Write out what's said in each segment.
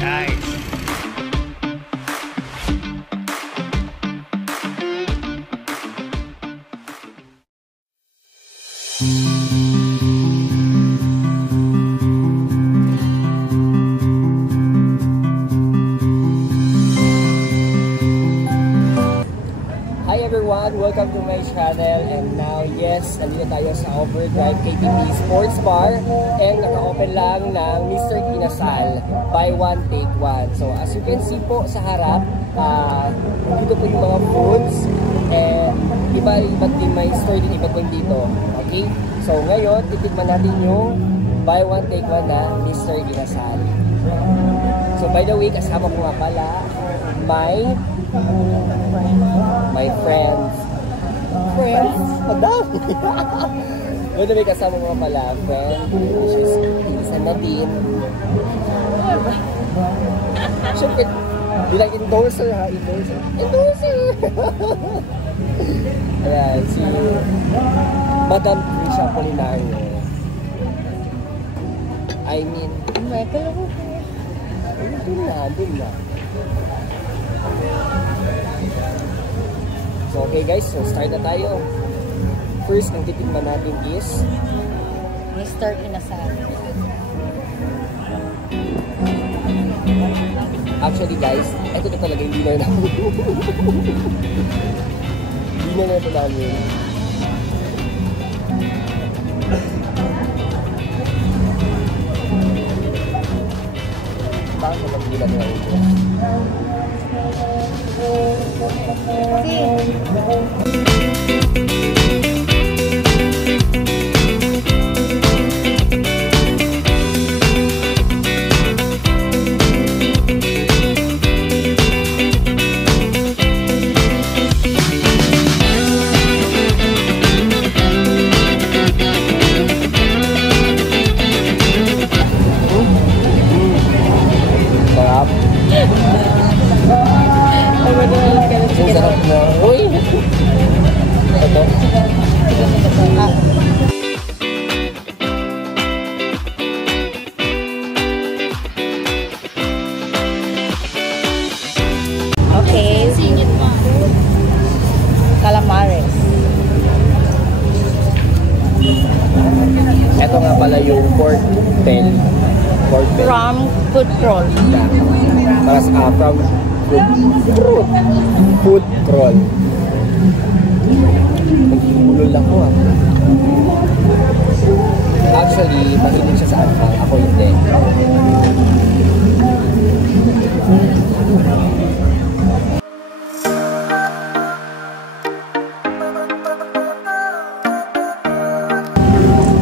Guys. Hi everyone! Welcome to my channel, and now yes, nandito tayo sa Overdrive KTP Sports Bar and naka-open lang ng Mr. Inasal buy one take one. So as you can see po sa harap, dito po yung mga foods and iba-iba't din may store din iba't din dito. Okay? So ngayon, titikman natin yung buy one take one na Mr. Inasal. So by the way, kasama ko nga pala my friends. Madami. By the way, kasama ko nga pala friend, which is Isa Nadine. Siyempre, bilang endorser ha, endorser. Ayan, si Madam Trisha Polinario. I mean, dun na. So okay guys, so start na tayo. First, ang titikman natin is Mr. Inasal. Actually guys, ito na talaga yung dinner namin. Dinner na ito namin. Bakit naman dinner na ito? Sarap na. Uy! Ito. Okay. Calamares. Ito nga pala yung pork belly. From food crawl. Para sa from food crawl. Nagsimulol ako ah. Actually, mahilig siya sa anghang. Ako hindi.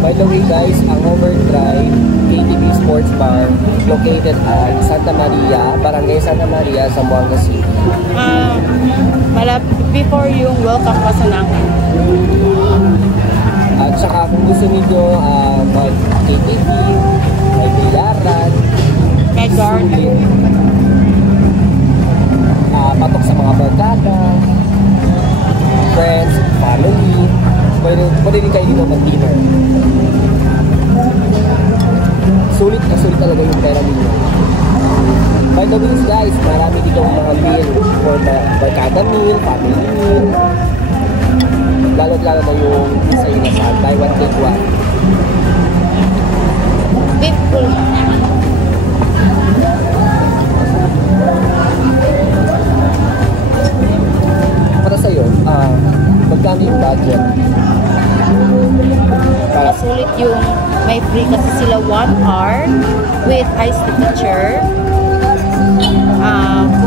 By the way guys, ang Overdrive KTP Sports Bar located at Santa Maria, Barangay Santa Maria, Zamboanga City. Before yung Welcome Pasanangan. At saka kung gusto niyo mag-KTP, may bilaran, Kay garden. patok sa mga barkada, friends, family, pwede din kayo dito mag-dinner. Sulit na sulit talaga yung pera ninyo. By the way guys, marami dito mga meal for the barkada meal, family meal. Lalo na yung Isa Inasal, buy one take one. Beautiful. Para sa'yo, magkano yung budget? Para sulit yung may free kasi sila 1 hour with iced teacher.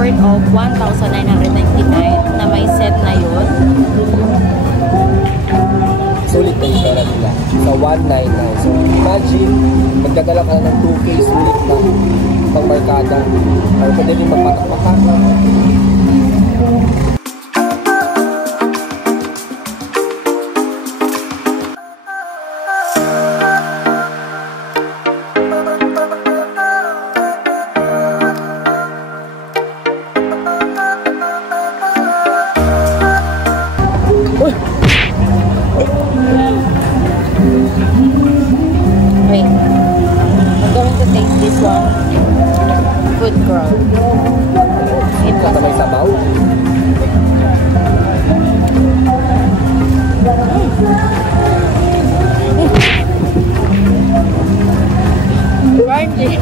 Worth of 1,999 na may set na yun. Sulit na yung pera nila sa 199. So imagine, magdadala ka na ng 2K, sulit na pang markada. Or pwede rin magpatak-patak. Wait, I'm going to take this one. Food crowd. Ito sa may sabaw. Crunchy.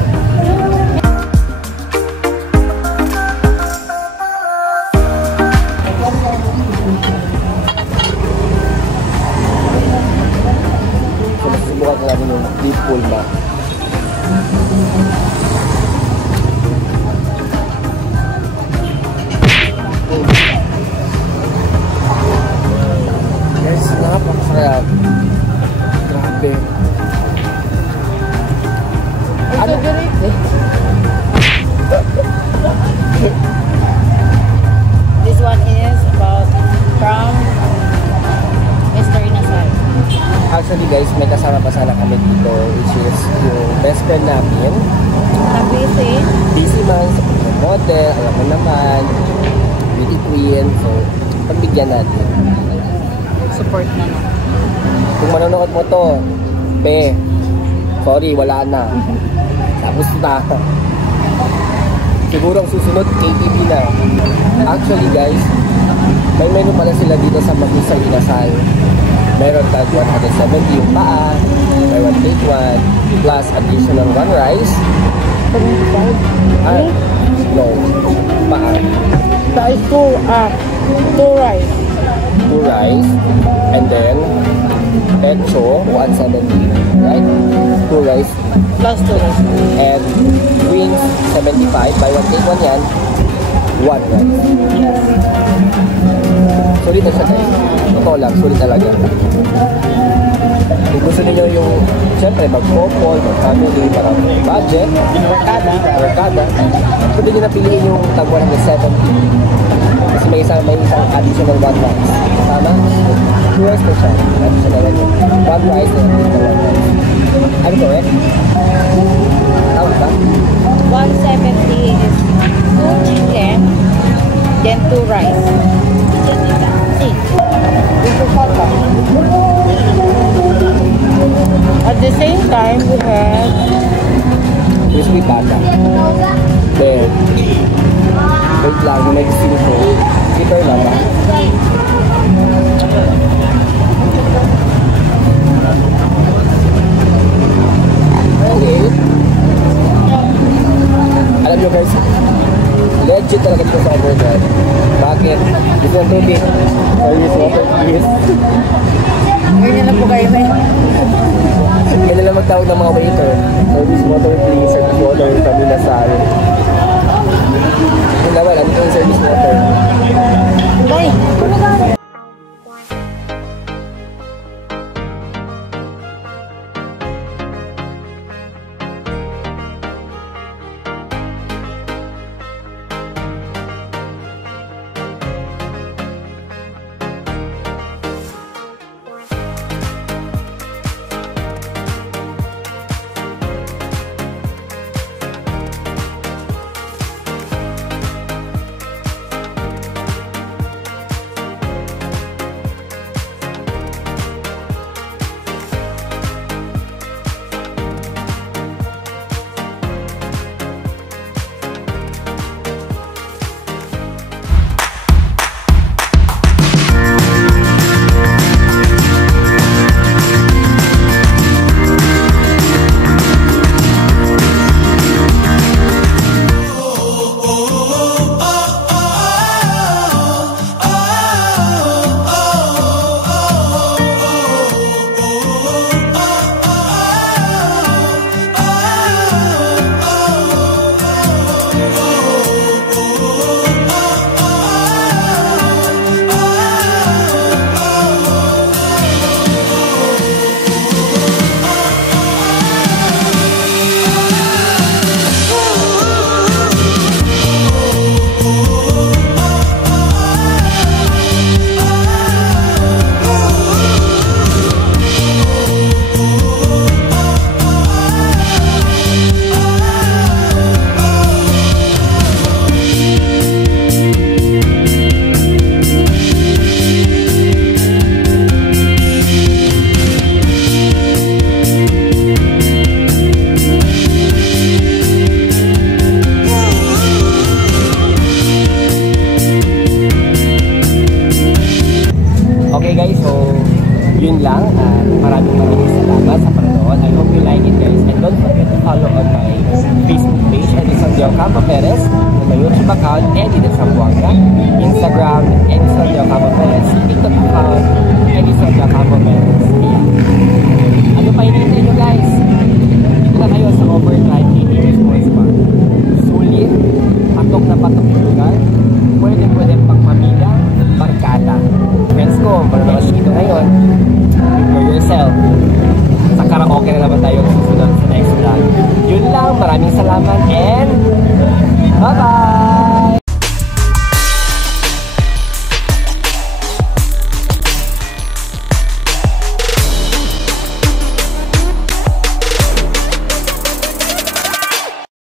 Subukan ko namin yung beef pulma. Guys, napakasarap. Grabe. Ano ganit eh? This one is about from Mr. Inasal. Actually guys, may kasama pa sana kami dito, which is yung best friend namin. Busy. Busy man sa model, alam mo naman, beauty queen, so pagbigyan natin. Support naman. Kung manonood mo to, sorry, wala na. Tapos na. Siguro ang susunod, KTV na. Actually guys, may menu pala sila dito sa Mr. Inasal. Meron tag 170 yung paa, may 1 take 1, plus additional 1 rice. No, paa. Size 2 rice. 2 rice, and then pecho, 170, right? 2 rice. Plus 2 rice. And wings, 75. By 1 take 1 yan, 1 rice. Yes. Sulit na siya guys. Totoo lang, sulit talaga. Kung gusto niyo yung, siyempre, mag-couple, mag-family, para budget, barkada, pwede nyo napiliin yung tag 170. Kasi may isang additional 1 rice. Tama? 2 rice po siya. Additional 1 rice and additional 1 rice. Ano correct? Tama ba? 170 is 2 chicken, then 2 rice. At the same time, we have Crispy pata. Then, wait lang, yung medicine ko. Keeper lang ba? Okay. Alam nyo guys, legit talaga dito sa overdrive. Bakit? Gusto ng tubig. Service water, please. ganyan lang po kayo na Kailan lang magtawag ng mga waiter. Service water, please. Service water, kami na sa akin. Yung naman, ano yung service water? Bye! Menes, my YouTube account, Eddie Zamboanga, Instagram, Edison Giacomo Menes, TikTok account, Edison Giacomo Menes. Ano pa hinihintay nyo guys? Dito na kayo sa Overdrive KTV Sports Bar. Sulit, patok na patok yung lugar, pwede pang pamilya, barkada. Friends ko, maraming dito ngayon. Enjoy yourself. Sa karaoke na naman tayo susunod sa next vlog. Yun lang, maraming salamat and bye-bye!